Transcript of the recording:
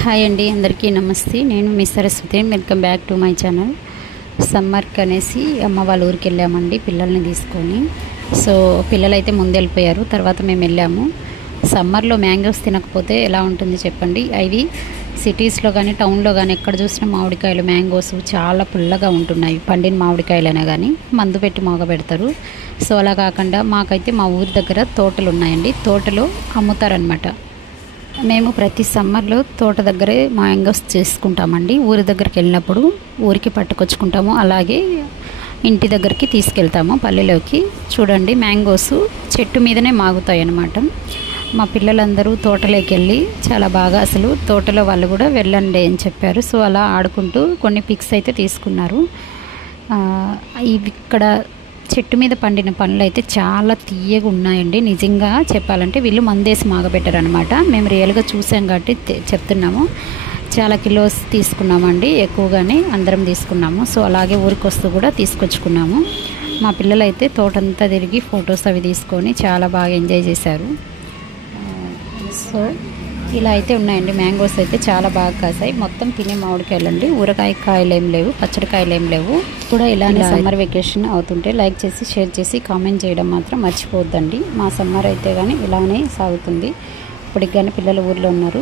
Hi అండి, అందరికీ నమస్తే. నేను మీ Saraswati. Welcome back to my channel. సమ్మర్కి అనేసి అమ్మ వాళ్ళ ఊరికి వెళ్ళామండి పిల్లల్ని తీసుకొని. సో పిల్లలైతే ముందు వెళ్ళిపోయారు, తర్వాత మేము వెళ్ళాము. సమ్మర్లో మ్యాంగోస్ తినకపోతే ఎలా ఉంటుంది చెప్పండి. అవి సిటీస్లో కానీ టౌన్లో కానీ ఎక్కడ చూసినా మామిడికాయలు, మ్యాంగోస్ చాలా పుల్లగా ఉంటున్నాయి. పండిన మామిడికాయలైనా కానీ మందు పెట్టి మోగబెడతారు. సో అలా కాకుండా మాకైతే మా ఊరి దగ్గర తోటలు ఉన్నాయండి. తోటలో అమ్ముతారనమాట. మేము ప్రతి సమ్మర్లో తోట దగ్గరే మ్యాంగోస్ చేసుకుంటామండి. ఊరి దగ్గరికి వెళ్ళినప్పుడు ఊరికి పట్టుకొచ్చుకుంటాము, అలాగే ఇంటి దగ్గరికి తీసుకెళ్తాము పల్లెలోకి. చూడండి, మ్యాంగోస్ చెట్టు మీదనే మాగుతాయి అన్నమాట. మా పిల్లలందరూ తోటలోకి వెళ్ళి చాలా బాగా, అసలు తోటలో వాళ్ళు కూడా వెళ్ళండి అని చెప్పారు. సో అలా ఆడుకుంటూ కొన్ని పిక్స్ అయితే తీసుకున్నారు. ఇవి ఇక్కడ చెట్టు మీద పండిన పండ్లు అయితే చాలా తీయగా ఉన్నాయండి. నిజంగా చెప్పాలంటే వీళ్ళు మందేసి మాగబెట్టారు అనమాట. మేము రియల్గా చూసాం కాబట్టి చెప్తున్నాము. చాలా కిలోస్ తీసుకున్నామండి, ఎక్కువగానే అందరం తీసుకున్నాము. సో అలాగే ఊరికి వస్తూ కూడా తీసుకొచ్చుకున్నాము. మా పిల్లలు అయితే తోటంతా తిరిగి ఫొటోస్ అవి తీసుకొని చాలా బాగా ఎంజాయ్ చేశారు. సో ఇలా అయితే ఉన్నాయండి. మ్యాంగోస్ అయితే చాలా బాగా కాసాయి. మొత్తం తినే మామిడికాయలండి. ఊరకాయ కాయలు ఏం లేవు, పచ్చడి కాయలు ఏం లేవు. కూడా ఇలానే సమ్మర్ వెకేషన్ అవుతుంటే లైక్ చేసి, షేర్ చేసి, కామెంట్ చేయడం మాత్రం మర్చిపోవద్దండి. మా సమ్మర్ అయితే కానీ ఇలానే సాగుతుంది. ఇప్పటికి కానీ పిల్లలు ఊర్లో ఉన్నారు.